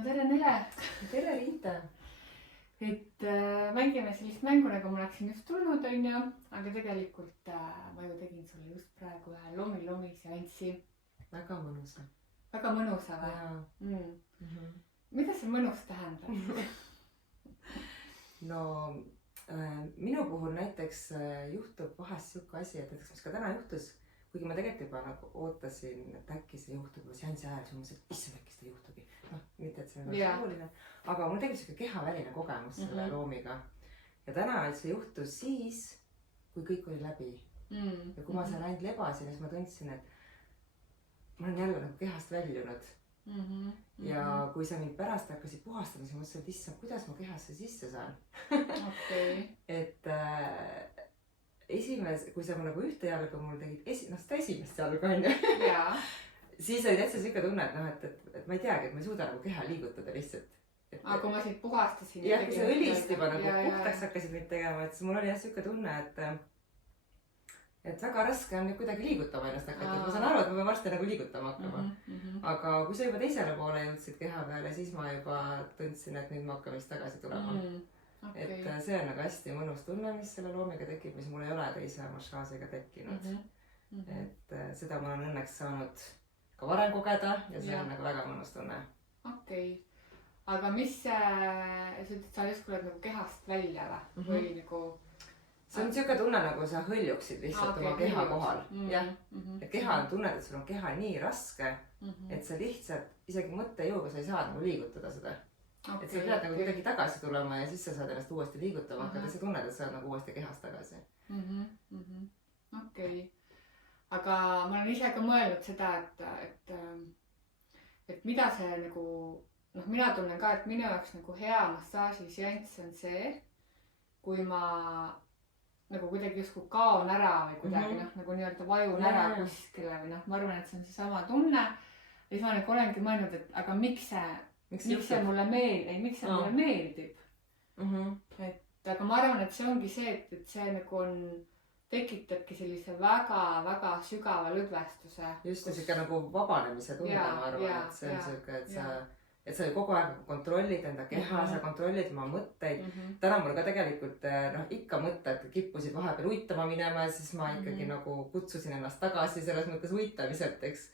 no tere Nele! Tere Riita! Et mängime sellist mängu, nagu ma oleksin just tulnud, onju. Aga tegelikult ma ju tegin sulle just praegu ühe lomi seanssi. Väga mõnusa. Väga mõnusa või? Jaa. Mida see mõnus tähendab? No minu puhul näiteks juhtub vahest siuke asi, et näiteks mis ka täna juhtus, kuigi ma tegelikult juba nagu ootasin, et äkki see juhtub juba seansi ajal, siis ma mõtlesin, et issand, äkki seda juhtubki. Noh, mitte, et see on väga oluline, aga mul tegi siuke kehaväline kogemus selle loomiga. Ja täna see juhtus siis, kui kõik oli läbi. Ja kui ma seal ainult lebasin, siis ma tundsin, et ma olen jälle nagu kehast väljunud. Ja kui sa mind pärast hakkasid puhastama, siis ma mõtlesin, et issand, kuidas ma kehasse sisse saan. Et kui sa nagu ühte jalga mul tegid, seda esimest jalga on ju, siis oli täitsa siuke tunne, et ma ei teagi, et ma ei suuda nagu keha liigutada lihtsalt. Aga kui ma siit puhastasin. Jah, kui sa õlist juba nagu puhtaks hakkasid mind tegema, et siis mul oli jah siuke tunne, et väga raske on nüüd kuidagi liigutama ennast hakata. Ma saan aru, et ma pean varsti nagu liigutama hakkama. Aga kui sa juba teisele poole jõudsid keha peale, siis ma juba tundsin, et nüüd ma hakkan vist tagasi tulema. Et see on nagu hästi mõnus tunne, mis selle loomiga tekib, mis mul ei ole teise massaažiga tekkinud. Et seda ma olen õnneks saanud ka varem kogeda ja see on nagu väga mõnus tunne. Okei. Aga mis sa just oled nagu kehast välja või nagu... See on siuke tunne, nagu sa hõljuksid lihtsalt oma keha kohal. Jah, et keha on tunne, et sul on keha nii raske, et sa lihtsalt isegi mõttejõuga sa ei saa nagu liigutada seda. Et sa pead nagu kuidagi tagasi tulema ja siis sa saad ennast uuesti liigutama hakata ja sa tunned, et sa oled nagu uuesti kehast tagasi. Okei. Aga ma olen ise ka mõelnud seda, et mida see nagu... Mina tunnen ka, et minu jaoks nagu hea massaažiseanss on see, kui ma nagu kuidagi justkui kaon ära või kuidagi nagu nii-öelda vajun ära kuskile või ma arvan, et see on seesama tunne. Ja siis ma nagu olengi mõelnud, et aga miks see mulle meeldib. Aga ma arvan, et see ongi see, et see nagu tekitabki sellise väga-väga sügava lõdvestuse. Just siuke nagu vabanemise tunne, ma arvan, et see on siuke, et sa kogu aeg kontrollid enda keha, sa kontrollid oma mõtteid. Täna mul ka tegelikult ikka mõtted kippusid vahepeal uitama minema ja siis ma ikkagi nagu kutsusin ennast tagasi selles mõttes uitamiselt, eks.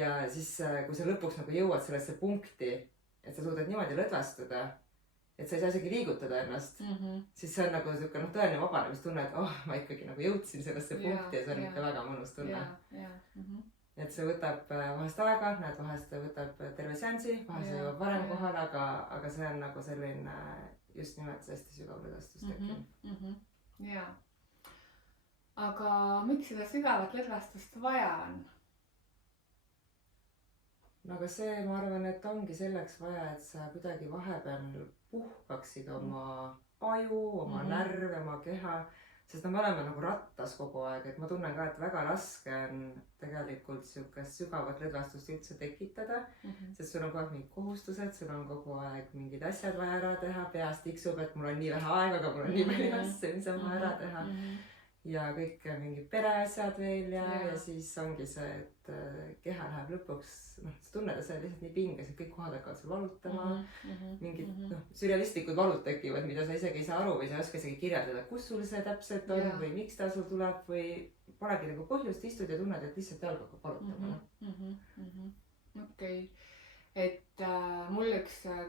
Ja siis, kui sa lõpuks nagu jõuad sellesse punkti, et sa suudad niimoodi lõdvestuda, et sa ei saa isegi liigutada ennast, siis see on nagu siuke tõeline vabanemistunne, et ma ikkagi nagu jõudsin sellesse punkti ja see on ikka väga mõnus tunne. Et see võtab vahest aega, vahest võtab terve seansi, vahest see jõuab varem kohal, aga see on nagu selline just nimelt hästi sügav lõdvestus tekib. Jaa. Aga miks seda sügavat lõdvestust vaja on? No aga see, ma arvan, et ongi selleks vaja, et sa kuidagi vahepeal puhkaksid oma aju, oma närve, oma keha. Sest me oleme nagu rattas kogu aeg, et ma tunnen ka, et väga raske on tegelikult siukest sügavat lõdvestust üldse tekitada, sest sul on kogu aeg mingid kohustused, sul on kogu aeg mingid asjad vaja ära teha, peast tiksub, et mul on nii vähe aega, aga mul on nii palju asju, mis on vaja ära teha. Ja kõik mingid pereasjad veel ja siis ongi see, et keha läheb lõpuks, sa tunned, et sa oled lihtsalt nii pinges, et kõik kohad hakkavad sul valutama. Mingid sürrealistlikud valud tekivad, mida sa isegi ei saa aru või sa ei oska isegi kirjeldada, kus sul see täpselt on või miks ta sul tuleb või polegi nagu põhjust istud ja tunned, et lihtsalt jalg hakkab valutama. Okei. Et mul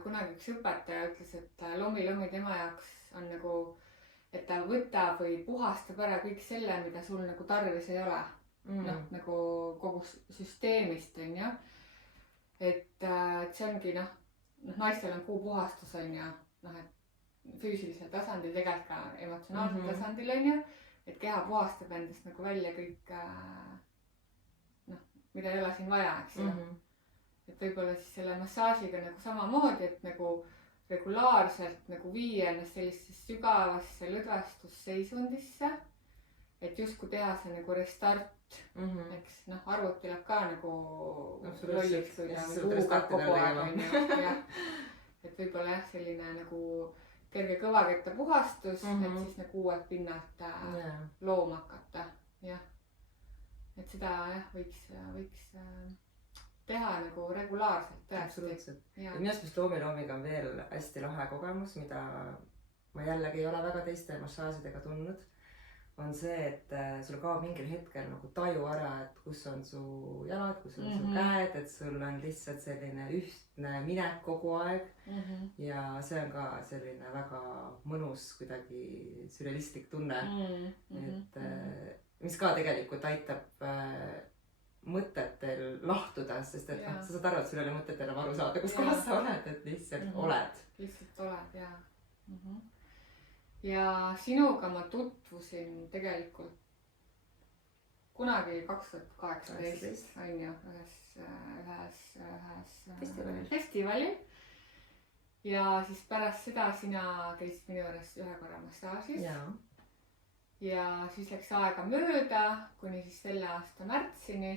kunagi üks õpetaja ütles, et lomi tema jaoks on nagu et ta võtab või puhastab ära kõik selle, mida sul nagu tarvis ei ole. Nagu kogu süsteemist, on ju. Et see ongi, naistel on kuupuhastus, on ju, füüsilisel tasandil, tegelikult ka emotsionaalsel tasandil, on ju. Et keha puhastab endast nagu välja kõik, mida ei ole siin vaja, eks ju. Et võib-olla siis selle massaažiga nagu samamoodi, et nagu regulaarselt nagu viia ennast sellisesse sügavasse lõdvestusseisundisse, et justkui teha see nagu restart, eks arvuti läheb ka nagu lolliks, kui ta huugab kogu aeg. Et võib-olla jah, selline nagu kerge kõvaketta puhastus, et siis nagu uuelt pinnalt looma hakata. Et seda jah, võiks teha nagu regulaarselt tõesti. absoluutselt. ja minu arust loomiga on veel hästi lahe kogemus, mida ma jällegi ei ole väga teiste massaažidega tundnud, on see, et sul kaob mingil hetkel nagu taju ära, et kus on su jalad, kus on su käed, et sul on lihtsalt selline ühtne minek kogu aeg. Ja see on ka selline väga mõnus, kuidagi sürrealistlik tunne, et mis ka tegelikult aitab mõtetel lahtuda, sest et sa saad aru, et sul ei ole mõtet enam aru saada, kus kohas sa oled, et lihtsalt oled. Lihtsalt oled, jaa. Ja sinuga ma tutvusin tegelikult kunagi 2018 on ju, ühes festivalil. Ja siis pärast seda sina käisid minu juures ühe korra massaažis. Ja siis läks aega mööda, kuni siis selle aasta märtsini,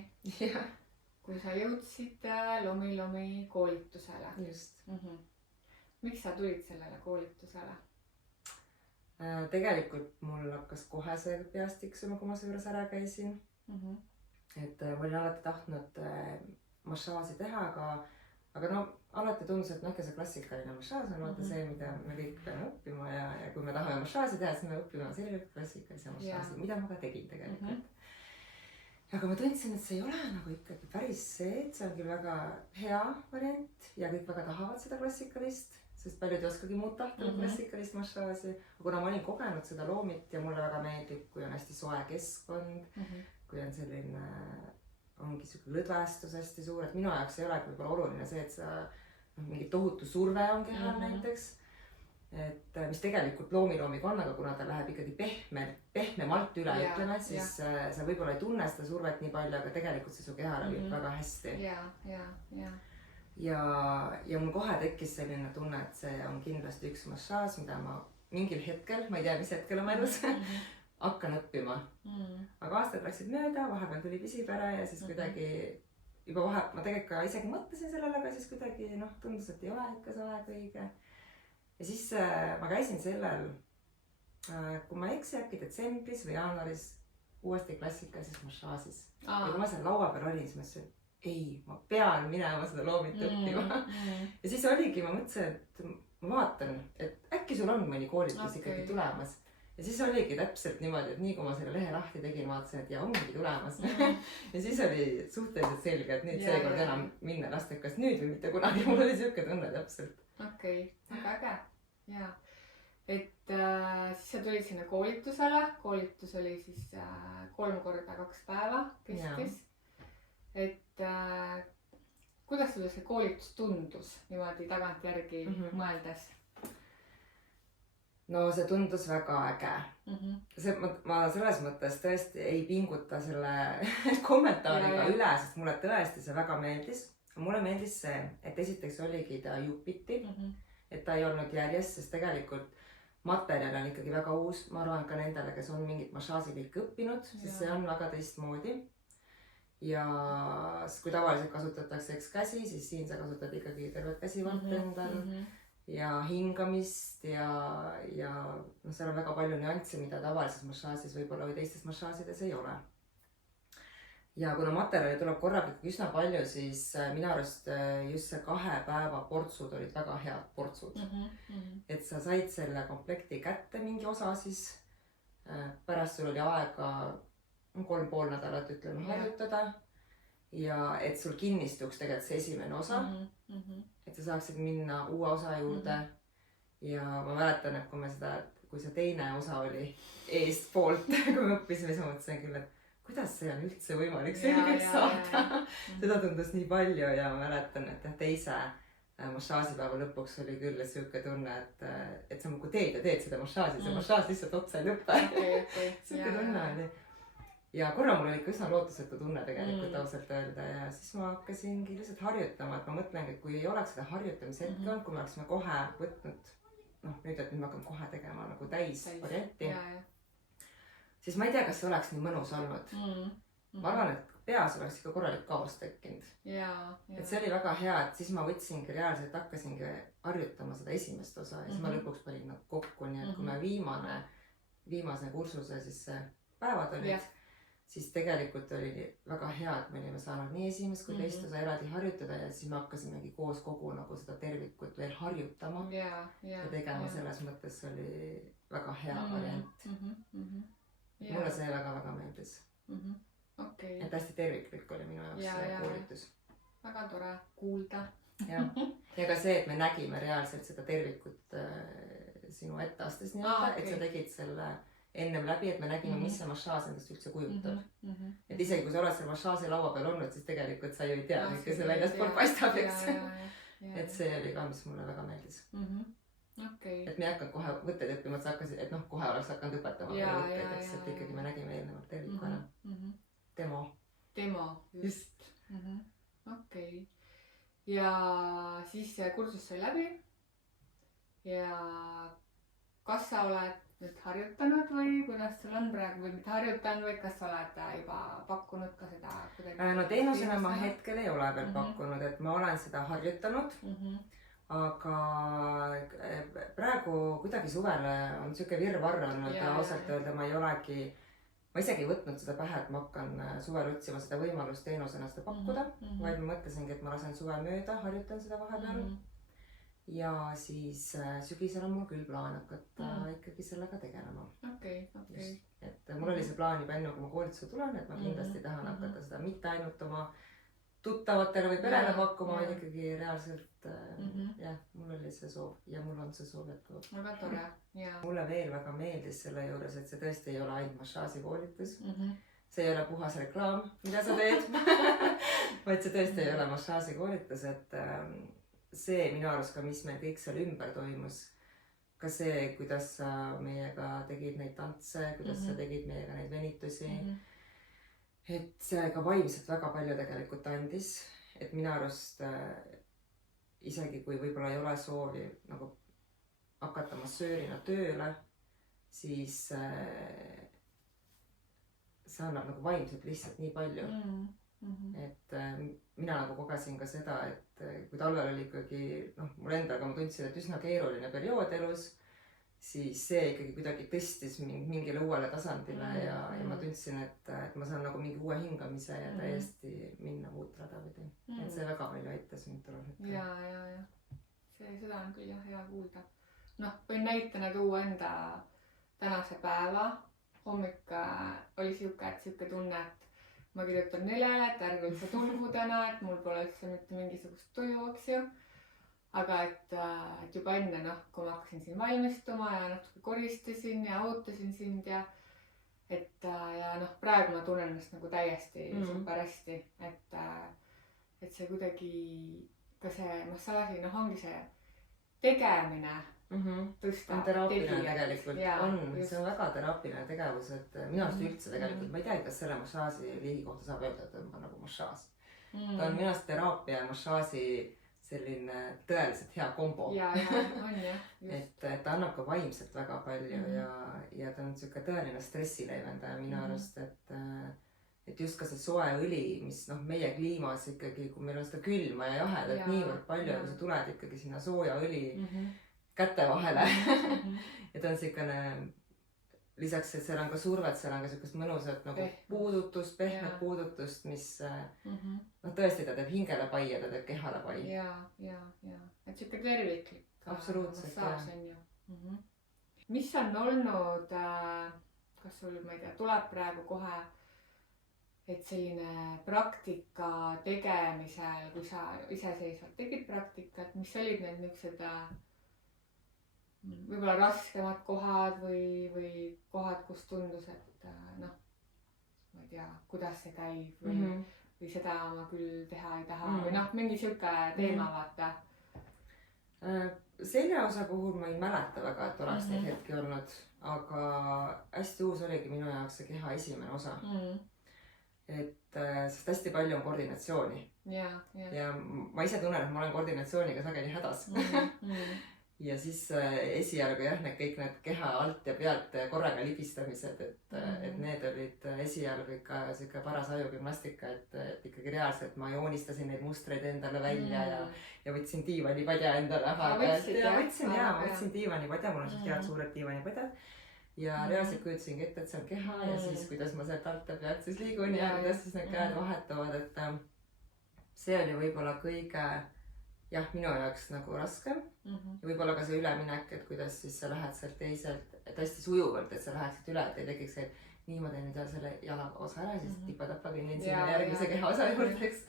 kui sa jõudsid Lomi koolitusele. Just. Miks sa tulid sellele koolitusele? Tegelikult mul hakkas kohe see peast tiksuma, kui ma see juures ära käisin. Et ma olin alati tahtnud massaaži teha, aga no alati tundus, et see klassikaline massaaž on vaata see, mida me kõik peame õppima ja kui me tahame massaaži teha, siis me õppime selgelt klassikalise massaaži, mida ma ka tegin tegelikult. Aga ma tundsin, et see ei ole nagu ikkagi päris see, et see on küll väga hea variant ja kõik väga tahavad seda klassikalist, sest paljud ei oskagi muud tahta klassikalist massaaži. Aga kuna ma olin kogenud seda loomit ja mulle väga meeldib, kui on hästi soe keskkond, kui on selline, ongi siuke lõdvestus hästi suur, et minu jaoks ei ole võib-olla oluline see, et sa mingi tohutu surve on kehal näiteks, et mis tegelikult loomiga on, aga kuna ta läheb ikkagi pehmemalt üle, ütleme, siis sa võib-olla ei tunne seda survet nii palju, aga tegelikult see su kehale viib väga hästi. Ja mul kohe tekkis selline tunne, et see on kindlasti üks massaaž, mida ma mingil hetkel, ma ei tea, mis hetkel oma elus, hakkan õppima. Aga aastad läksid mööda, vahepeal tuli pisipära ja siis kuidagi juba ma tegelikult ka isegi mõtlesin sellele, aga siis kuidagi tundus, et ei ole ikka see aeg õige. Ja siis ma käisin sellel, kui ma ei eksi äkki detsembris või jaanuaris uuesti klassikalises massaažis. Ja kui ma seal laua peal olin, siis mõtlesin, ei, ma pean minema seda loomit õppima. Ja siis oligi, ma mõtlesin, et ma vaatan, et äkki sul on mõni koolitus ikkagi tulemas. Ja siis oligi täpselt niimoodi, et nii kui ma selle lehe lahti tegin, vaatasin, et ja ongi tulemas. Ja siis oli suhteliselt selge, et nüüd seekord enam minna lastekast nüüd või mitte kunagi. Mul oli siuke tunne täpselt. Okei, väga äge. Jaa. Et siis sa tulid sinna koolitusele. Koolitus oli siis 3 korda 2 päeva kestis. Et kuidas sulle see koolitus tundus niimoodi tagantjärgi mõeldes? No see tundus väga äge. Ma selles mõttes tõesti ei pinguta selle kommentaariga üle, sest mulle tõesti see väga meeldis. Mulle meeldis see, et esiteks oligi ta jupiti, et ta ei olnud järjest, sest tegelikult materjal on ikkagi väga uus. Ma arvan ka nendele, kes on mingit massaažikõike õppinud, siis see on väga teistmoodi. Ja kui tavaliselt kasutatakse käsi, siis siin sa kasutad ikkagi tervet käsivalt endal. Ja hingamist ja seal on väga palju nüansse, mida tavalises massaažis võib-olla või teistes massaažides ei ole. Ja kuna materjali tuleb korraga üsna palju, siis minu arust just see 2 päeva portsud olid väga head portsud. Et sa said selle komplekti kätte mingi osa, siis pärast sul oli aega 3,5 nädalat ütleme harjutada. Ja et sul kinnistuks tegelikult see esimene osa, et sa saaksid minna uue osa juurde. Ja ma mäletan, et kui see teine osa oli eest poolt, kui me õppisime, siis ma mõtlesin küll, et kuidas see on üldse võimalik selgeks saada. Seda tundus nii palju ja ma mäletan, et teise massaažipäeva lõpuks oli küll siuke tunne, et sa teed ja teed seda massaaži, see massaaž lihtsalt otsa ei lõppe. Siuke tunne oli. Ja korra mul oli ikka üsna lootusetu tunne tegelikult ausalt öelda ja siis ma hakkasingi lihtsalt harjutama, et ma mõtlengi, et kui ei oleks seda harjutamise hetke olnud, kui me oleksime kohe võtnud, nüüd, et nüüd me hakkame kohe tegema nagu täis varianti, siis ma ei tea, kas see oleks nii mõnus olnud. Ma arvan, et peas oleks ikka korralik kaos tekkinud. Et see oli väga hea, et siis ma võtsingi reaalselt, hakkasingi harjutama seda esimest osa ja siis ma lõpuks panin kokku, nii et kui me viimase kursuse siis päevad olid, siis tegelikult oli väga hea, et me olime saanud nii esimest kui teist osa eraldi harjutada ja siis me hakkasimegi koos kogu nagu seda tervikut veel harjutama ja tegema. Selles mõttes oli väga hea variant. Mulle see väga-väga meeldis. Et hästi terviklik oli minu jaoks see koolitus. Väga tore kuulda. Ja ka see, et me nägime reaalselt seda tervikut sinu etteastes nii-öelda, et sa tegid selle ennem läbi, et me nägime, mis see massaaž endast üldse kujutab. Et isegi kui sa oled selle massaaži laua peal olnud, siis tegelikult sa ju ei tea, mis see väljaspool paistab, eks. Et see oli ka, mis mulle väga meeldis. Et me ei hakanud kohe võtteid õppima, et sa hakkasid, et kohe oleks hakanud õpetama võtteid, eks, et ikkagi me nägime eelnevalt terviku ära. Demo, just. Okei. Ja siis see kursus sai läbi ja kas sa oled nüüd harjutanud või kuidas sul on praegu või mitte harjutanud või kas sa oled juba pakkunud ka seda kuidagi? No teenusena ma hetkel ei ole veel pakkunud, et ma olen seda harjutanud, aga praegu kuidagi suvele on siuke virvarr olnud ja ausalt öelda ma ei olegi, ma isegi ei võtnud seda pähe, et ma hakkan suvel otsima seda võimalust teenusena seda pakkuda, vaid ma mõtlesingi, et ma lasen suve mööda, harjutan seda vahepeal. Ja siis sügisel on mul küll plaan hakata ikkagi sellega tegelema. Et mul oli see plaan juba enne, kui ma koolitusele tulen, et ma kindlasti tahan hakata seda mitte ainult oma tuttavatele või perele pakkuma, vaid ikkagi reaalselt, jah, mul oli see soov ja mul on see soov jätkuvalt. Väga tore, jah. Mulle veel väga meeldis selle juures, et see tõesti ei ole ainult massaaži koolitus. See ei ole puhas reklaam, mida sa teed, vaid see tõesti ei ole massaaži koolitus, et see minu arust ka, mis meil kõik seal ümber toimus, ka see, kuidas sa meiega tegid neid tantse, kuidas sa tegid meiega neid venitusi, et see ka vaimselt väga palju tegelikult andis, et minu arust isegi kui võib-olla ei ole soovi nagu hakata massöörina tööle, siis see annab nagu vaimselt lihtsalt nii palju. Et mina nagu kogesin ka seda, et kui talvel oli ikkagi, mul endaga ma tundsin, et üsna keeruline periood elus, siis see ikkagi kuidagi tõstis mind mingile uuele tasandile ja ma tundsin, et ma saan nagu mingi uue hingamise ja täiesti minna uut rada pidi. Et see väga palju aitas mind tol hetkel. Ja. Seda on küll hea kuulda. Võin näitena tuua enda tänase päeva. Hommik oli siuke tunne, et ma kirjutan 4, et ärge üldse tulgu täna, et mul pole üldse mitte mingisugust tuju, eks ju. Aga et juba enne, kui ma hakkasin siin valmistuma ja natuke koristasin ja ootasin sind ja praegu ma tunnen ennast nagu täiesti super hästi, et see kuidagi ka see massaaži, ongi see tegemine tõsta. On teraapiline tegelikult, see on väga teraapiline tegevus, et minu arust üldse tegelikult, ma ei tea, kas selle massaaži liigi kohta saab öelda, et on nagu massaaž. Ta on minu arust teraapia ja massaaži selline tõeliselt hea kombo. Ja, on jah. Et ta annab ka vaimselt väga palju ja ta on siuke tõeline stressileivendaja minu arust, et just ka see soe õli, mis meie kliimas ikkagi, kui meil on seda külma ja jahedat niivõrd palju ja kui sa tuled ikkagi sinna sooja õli kätte vahele ja ta on siukene, lisaks, et seal on ka survet, seal on ka siukest mõnusat nagu puudutust, pehmet puudutust, mis tõesti ta teeb hingele pai ja ta teeb kehale pai. Ja, et siuke terviklik massaaž on ju. Mis on olnud, kas sul, ma ei tea, tuleb praegu kohe, et selline praktika tegemisel, kui sa iseseisvalt tegid praktikat, mis olid need niisugused võib-olla raskemad kohad või kohad, kus tundus, et ma ei tea, kuidas see käib või seda ma küll teha ei taha või mingi siuke teema vaata. Seljaosa puhul ma ei mäleta väga, et oleks neid hetki olnud, aga hästi uus oligi minu jaoks see keha esimene osa. Sest hästi palju on koordinatsiooni. Ja ma ise tunnen, et ma olen koordinatsiooniga sageli hädas. Ja siis esialgu need kõik need keha alt ja pealt korraga libistamised, et need olid esialgu ikka siuke paras ajugümnastika, et ikkagi reaalselt ma joonistasin neid mustreid endale välja ja võtsin diivanipadja endale. Võtsin diivanipadja, mul on head suured diivanipadjad. ja reaalselt kujutasingi ette, et see on keha ja siis kuidas ma sealt alt pealt siis liigun ja kuidas siis need käed vahetuvad, et see oli võib-olla kõige minu jaoks nagu raskem ja võib-olla ka see üleminek, et kuidas siis sa lähed sealt teiselt, et hästi sujuvalt, et sa läheksid üle, et ei tekiks see, et nii ma teen nüüd selle jala osa ära ja siis tipa-tapa kõnnin sinna järgmise keha osa juurde, eks.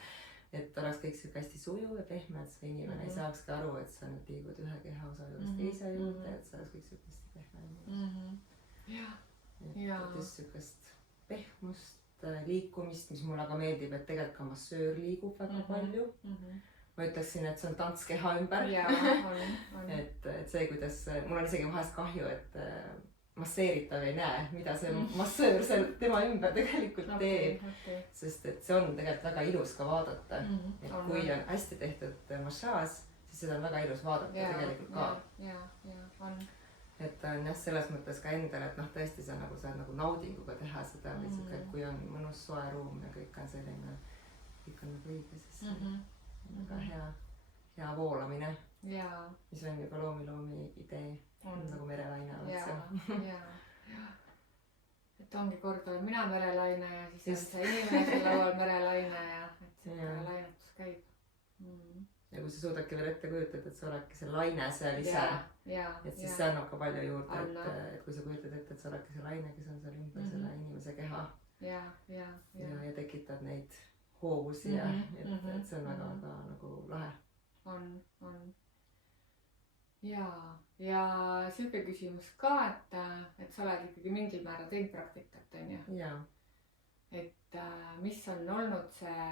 Et oleks kõik siuke hästi sujuv ja pehme, et see inimene ei saakski aru, et sa nüüd liigud ühe keha osa juurest teise juurde, et see oleks kõik siuke hästi pehme. Et just siukest pehmust, liikumist, mis mulle ka meeldib, et tegelikult ka massöör liigub väga palju. Ma ütleksin, et see on tants keha ümber. Et see, kuidas, mul on isegi vahest kahju, et masseeritav ei näe, mida see massöör seal tema ümber tegelikult teeb. Sest et see on tegelikult väga ilus ka vaadata. Et kui on hästi tehtud massaaž, siis seda on väga ilus vaadata tegelikult ka. Et on selles mõttes ka endale, et tõesti sa saad nagu naudinguga teha seda, et kui on mõnus soe ruum ja kõik on selline, kõik on nagu õige, siis väga hea voolamine, mis on juba loomi idee. Nagu merelaine oleks. Et ongi kord olen mina merelaine ja siis on see inimene seal laual merelaine ja et see lainetus käib. Ja kui sa suudadki veel ette kujutada, et sa oledki see laine seal ise, et siis see annab ka palju juurde, et kui sa kujutad ette, et sa oledki see laine, kes on seal ümber selle inimese keha ja tekitad neid hoovusi ja et see on väga nagu lahe. On. Ja siuke küsimus ka, et sa oled ikkagi mingil määral teinud praktikat, on ju? Et mis on olnud see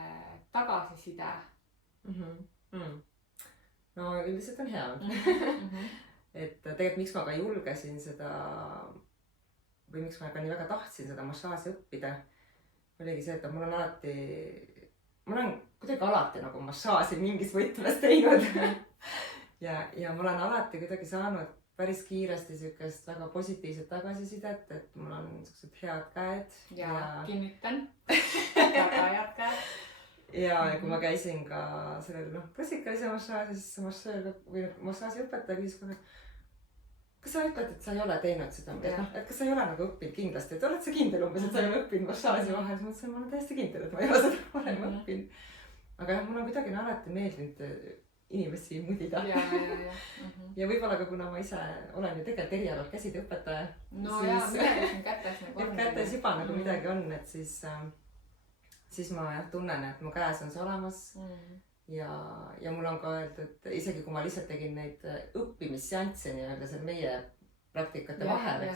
tagasiside? No üldiselt on hea. Et tegelikult miks ma ka julgesin seda või miks ma ka nii väga tahtsin seda massaaži õppida, oligi see, et mul on kuidagi alati nagu massaaži mingis võtmes teinud. Ja mul on alati kuidagi saanud päris kiiresti siukest väga positiivset tagasisidet, et mul on siuksed head käed. Ja kinnitan. Väga head käed. Ja kui ma käisin ka sellel klassikalise massaaži, siis massöör või massaaži õpetaja küsis kohe, kas sa ütled, et sa ei ole teinud seda, et kas sa ei ole nagu õppinud kindlasti, et oled sa kindel umbes, et sa ei ole õppinud massaaži vahel, siis ma ütlesin, ma olen täiesti kindel, et ma ei ole seda varem õppinud. Aga mul on kuidagi alati meeldinud inimesi mudida. Ja võib-olla ka kuna ma ise olen ju tegelikult erialalt käsitööõpetaja. No siis, midagi siin kätes nagu on. Kätes juba nagu midagi on, et siis ma tunnen, et mu käes on see olemas. Ja mul on ka öeldud, isegi kui ma lihtsalt tegin neid õppimisseansse nii-öelda seal meie praktikate vahel,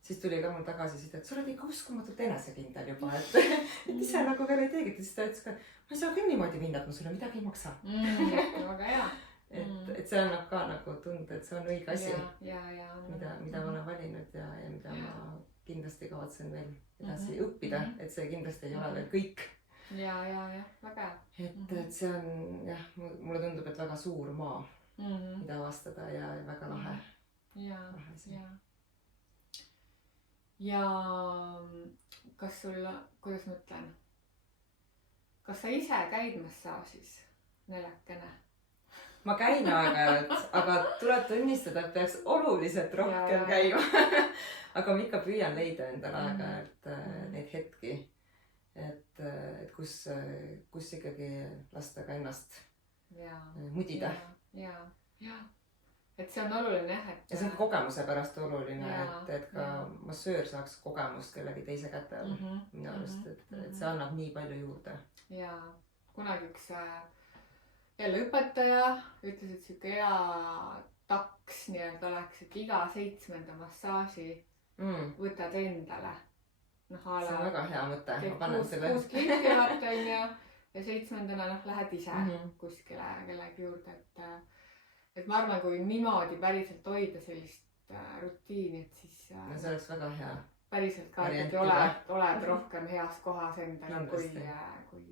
siis tuli ka mul tagasiside, et sa oled ikka uskumatult enesekindel juba, et ise nagu veel ei teegi, siis ta ütles ka, ma ei saa küll niimoodi minna, et ma sulle midagi ei maksa. Väga hea. Et see annab ka nagu tunda, et see on õige asi, mida ma olen valinud ja mida ma kindlasti kavatsen veel edasi õppida, et see kindlasti ei ole veel kõik. Ja, väga. Et see on, mulle tundub, et väga suur maa, mida avastada ja väga lahe. Ja kas sul, kuidas ma ütlen, kas sa ise käid massaažis neljakene? Ma käin aeg-ajalt, aga tuleb tunnistada, et peaks oluliselt rohkem käima. Aga ma ikka püüan leida endale aeg-ajalt neid hetki, et kus ikkagi lasta ka ennast mudida. Et see on oluline, et... Ja see on kogemuse pärast oluline, et ka massöör saaks kogemust kellegi teise käte all minu arust, et see annab nii palju juurde. Ja kunagi üks jälle õpetaja ütles, et siuke hea taks nii-öelda oleks, et iga 7. massaaži võtad endale. See on väga hea mõte, ma panen selle. 6 klienti vaata on ja 7. lähed ise kuskile kellegi juurde, et ma arvan, kui niimoodi päriselt hoida sellist rutiini, et siis see oleks väga hea. Päriselt ka, et oled rohkem heas kohas endaga kui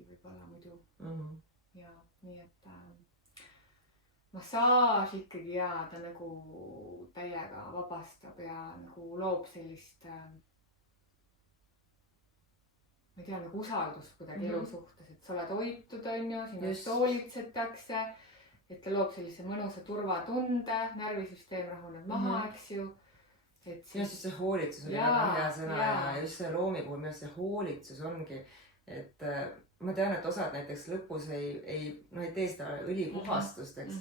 võib-olla muidu. Ja nii, et massaaž ikkagi ta nagu täiega vabastab ja nagu loob sellist ma ei tea, nagu usaldust kuidagi elu suhtes, et sa oled hoitud, on ju, sinna hoolitsetakse, et ta loob sellise mõnusa turvatunde, närvisüsteem rahuneb maha, eks ju. et minu arust see hoolitsus oli väga hea sõna ja just see loomi puhul minu arust see hoolitsus ongi, et ma tean, et osad näiteks lõpus ei tee seda õlipuhastust, eks.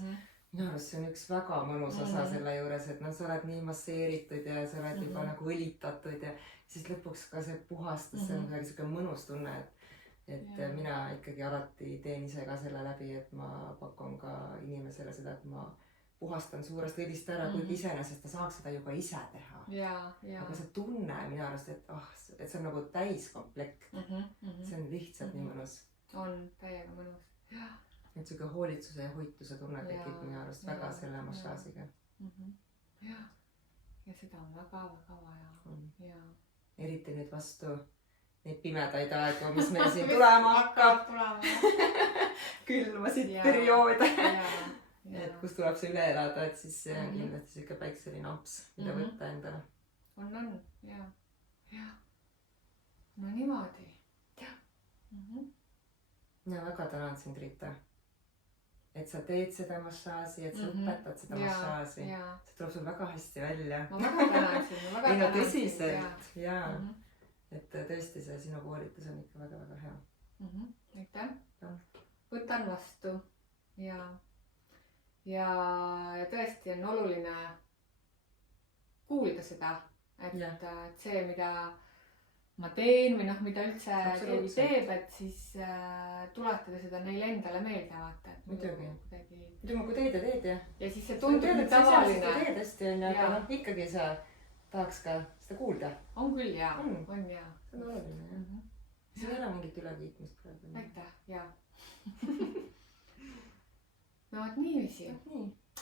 Minu arust see on üks väga mõnus osa selle juures, et sa oled nii masseeritud ja sa oled juba nagu õlitatud ja siis lõpuks ka see puhastus, see on kuidagi siuke mõnus tunne, et mina ikkagi alati teen ise ka selle läbi, et ma pakun ka inimesele seda, et ma puhastan suurest õlist ära, kuigi iseenesest ta saaks seda ju ka ise teha. Aga see tunne minu arust, et see on nagu täiskomplekt. See on lihtsalt nii mõnus. On täiega mõnus. Et siuke hoolitsuse ja hoituse tunne tekib minu arust väga selle massaažiga. Ja seda on väga-väga vaja. Eriti nüüd vastu neid pimedaid aegu, mis meil siin tulema hakkab. Külmasid perioode. Et kus tuleb see üle elada, et siis see on kindlasti siuke päikseline amps, mida võtta endale. On, ja. No niimoodi. Ja väga tänan sind, Rita. Et sa teed seda massaaži, et sa õpetad seda massaaži. See tuleb sul väga hästi välja. Ma väga tänan sind, Ei no tõsiselt, jaa. Et tõesti see sinu koolitus on ikka väga-väga hea. Aitäh. Võtan vastu ja tõesti on oluline kuulda seda, et see, mida ma teen või mida üldse keegi teeb, et siis tuletada seda neile endale meelde vaata. Muidugi. Kui teed ja. Ja siis see tundub nüüd tavaline. Sa teed hästi, aga ikkagi sa tahaks ka seda kuulda. On küll, jaa. On, jaa. See on oluline, jah. See ei ole mingit ülekiitmist praegu. Aitäh, jaa. No et niiviisi.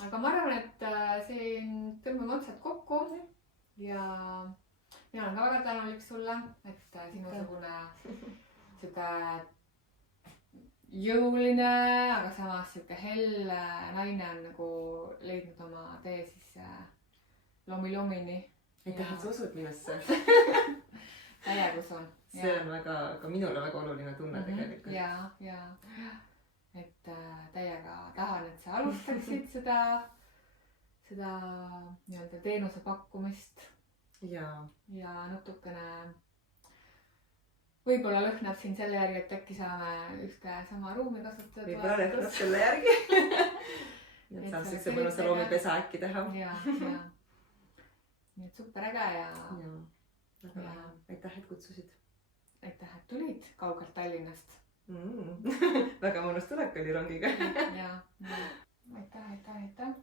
Aga ma arvan, et siin tõmbame otsad kokku ja mina olen ka väga tänulik sulle, et sinusugune seda jõuline, aga samas siuke helle naine on nagu leidnud oma tee siis lomi-lomini. Aitäh, et sa usud minusse. Täiega usun. See on ka minule väga oluline tunne tegelikult. Jaa. Et täiega tahan, et sa alustaksid seda nii-öelda teenuse pakkumist. Ja natukene võib-olla lõhnab siin selle järgi, et äkki saame ühte sama ruumi kasutada. Võib-olla lõhnab selle järgi. Et saab siukse mõnusa loomipesa äkki teha. Jaa. Nii et super äge ja... Aitäh, et kutsusid. Aitäh, et tulid kaugelt Tallinnast. Väga mõnus tulek oli rongiga. Jaa. Aitäh.